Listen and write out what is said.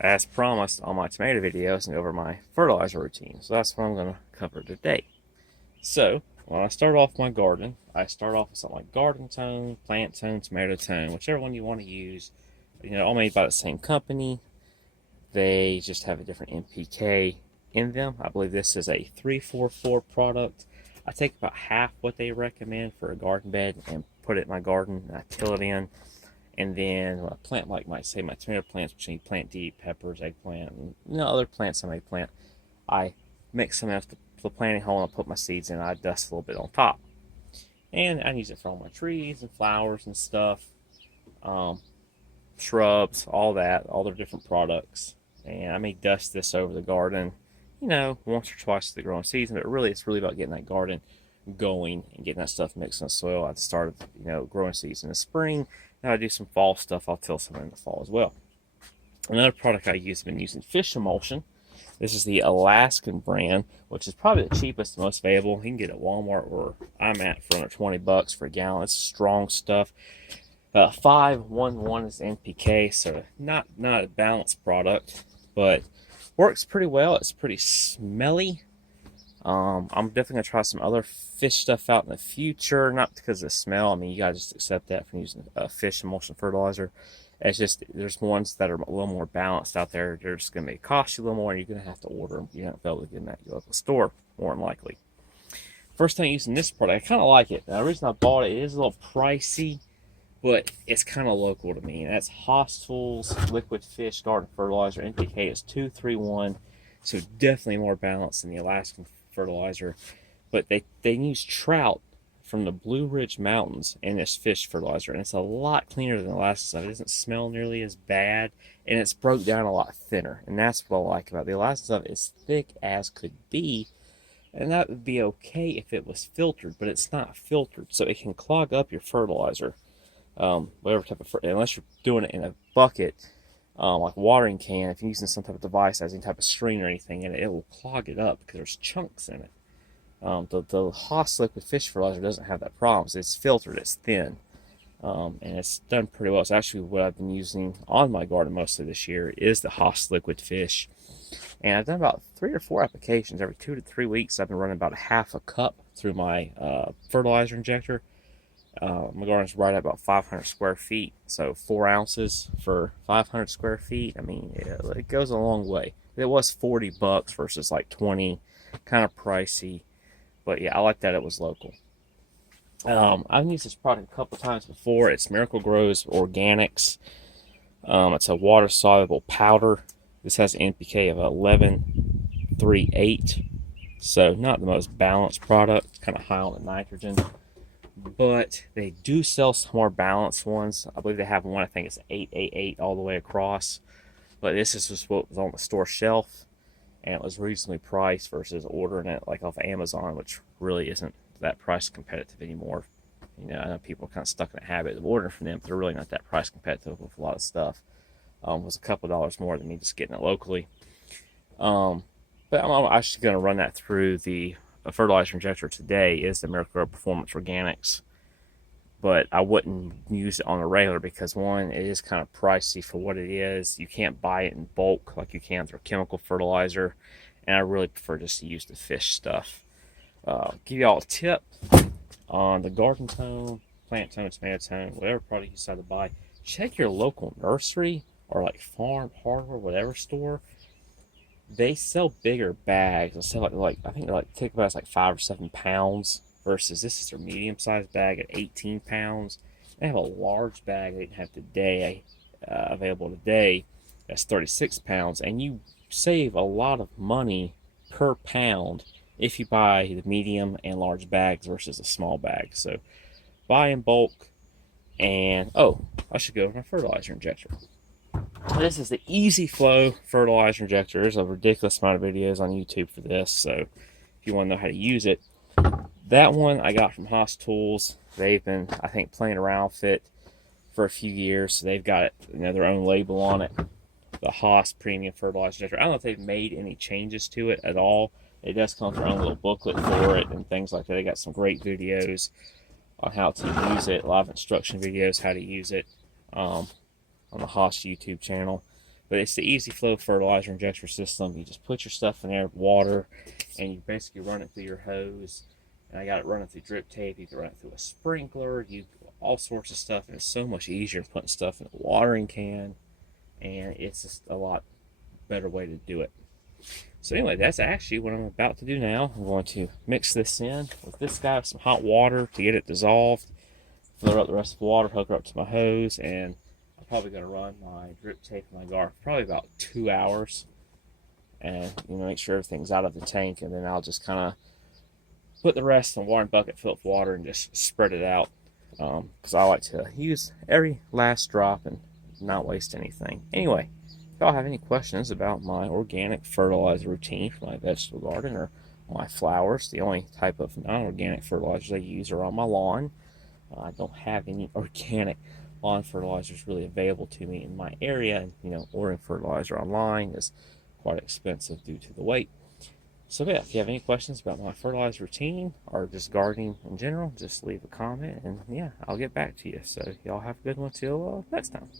as promised on my tomato videos and over my fertilizer routine. So that's what I'm going to cover today. So when I start off my garden, I start off with something like garden tone, plant tone, tomato tone, whichever one you want to use. All made by the same company. They just have a different NPK in them. I believe this is a 344 product. I take about half what they recommend for a garden bed and put it in my garden, and I till it in. And then when I plant, like my tomato plants, which need plant deep, peppers, eggplant, and other plants I may plant, I mix them into the planting hole and I put my seeds in. I dust a little bit on top, and I use it for all my trees and flowers and stuff, um, shrubs, all that, all their different products. And I may dust this over the garden, once or twice the growing season. But really, it's really about getting that garden going and getting that stuff mixed in the soil at the start of growing season in the spring. Now I do some fall stuff. I'll till some in the fall as well. Another product I use, I've been using fish emulsion. This is the Alaskan brand, which is probably the cheapest and most available. You can get it at Walmart where I'm at for under 20 bucks for a gallon. It's strong stuff. 511 is NPK, so not a balanced product, but works pretty well. It's pretty smelly. I'm definitely gonna try some other fish stuff out in the future. Not because of the smell. I mean, you gotta just accept that from using fish emulsion fertilizer. It's just there's ones that are a little more balanced out there. They're just gonna cost you a little more, and you're gonna have to order them. You're not able to get them at your local store, more than likely. First time using this product, I kind of like it. Now, the reason I bought it, it is a little pricey, but it's kind of local to me. And that's Hostel's Liquid Fish Garden Fertilizer. NPK is 231, so definitely more balanced than the Alaskan fertilizer. But they use trout from the Blue Ridge Mountains in this fish fertilizer, and it's a lot cleaner than the Alaskan stuff. It doesn't smell nearly as bad, and it's broke down a lot thinner. And that's what I like about it. The Alaskan stuff is thick as could be, and that would be okay if it was filtered, but it's not filtered, so it can clog up your fertilizer. Whatever type of, unless you're doing it in a bucket, like a watering can, if you're using some type of device, as any type of string or anything in it, it will clog it up because there's chunks in it. The Haas liquid fish fertilizer doesn't have that problem. So it's filtered, it's thin, and it's done pretty well. It's actually what I've been using on my garden mostly this year is the Haas liquid fish. And I've done about 3 or 4 applications every 2 to 3 weeks. I've been running about a half a cup through my fertilizer injector. My garden's right at about 500 square feet, so 4 ounces for 500 square feet. I mean, it goes a long way. It was 40 bucks versus like 20, kind of pricey, but yeah, I like that it was local. I've used this product a couple times before. It's Miracle Grows Organics. It's a water soluble powder. This has an NPK of 11.38, so not the most balanced product. Kind of high on the nitrogen. But they do sell some more balanced ones. I believe they have one, I think it's 888 all the way across. But this is just what was on the store shelf, and it was reasonably priced versus ordering it like off Amazon, which really isn't that price competitive anymore. I know people are kind of stuck in a habit of ordering from them, but they're really not that price competitive with a lot of stuff. It was a couple dollars more than me just getting it locally. But I'm actually going to run that through the fertilizer injector today. Is the Miracle Performance Organics, but I wouldn't use it on a regular because one, it is kind of pricey for what it is. You can't buy it in bulk like you can through chemical fertilizer, and I really prefer just to use the fish stuff. Give y'all a tip on the garden tone, plant tone, tomato tone, whatever product you decide to buy. Check your local nursery or like farm hardware, whatever store. They sell bigger bags. They sell like I think they're like take about like 5 or 7 pounds versus this is their medium-sized bag at 18 pounds. They have a large bag they have today available today. That's 36 pounds, and you save a lot of money per pound if you buy the medium and large bags versus a small bag. So buy in bulk. And I should go with my fertilizer injector. This is the Easy Flow fertilizer injector. There's a ridiculous amount of videos on YouTube for this, so if you want to know how to use it, that one I got from Haas Tools. They've been, I think, playing around with it for a few years, so they've got it, their own label on it, the Haas Premium Fertilizer Injector. I don't know if they've made any changes to it at all. It does come with their own little booklet for it and things like that. They got some great videos on how to use it, a lot of instruction videos how to use it. On the Haas YouTube channel. But it's the easy flow fertilizer injection system. You just put your stuff in there, water, and you basically run it through your hose. And I got it running through drip tape. You can run it through a sprinkler. You all sorts of stuff, and it's so much easier than putting stuff in a watering can. And it's just a lot better way to do it. So anyway, that's actually what I'm about to do now. I'm going to mix this in with this guy with some hot water to get it dissolved. Fill up the rest of the water, hook it up to my hose, and I'm probably going to run my drip tape in my garden for probably about 2 hours. And make sure everything's out of the tank, and then I'll just kind of put the rest in a watering bucket, fill up with water, and just spread it out. Because I like to use every last drop and not waste anything. Anyway, if y'all have any questions about my organic fertilizer routine for my vegetable garden or my flowers, the only type of non-organic fertilizers I use are on my lawn. I don't have any organic lawn fertilizers really available to me in my area, and ordering fertilizer online is quite expensive due to the weight. So yeah, if you have any questions about my fertilizer routine or just gardening in general, just leave a comment, and yeah, I'll get back to you. So y'all have a good one till next time.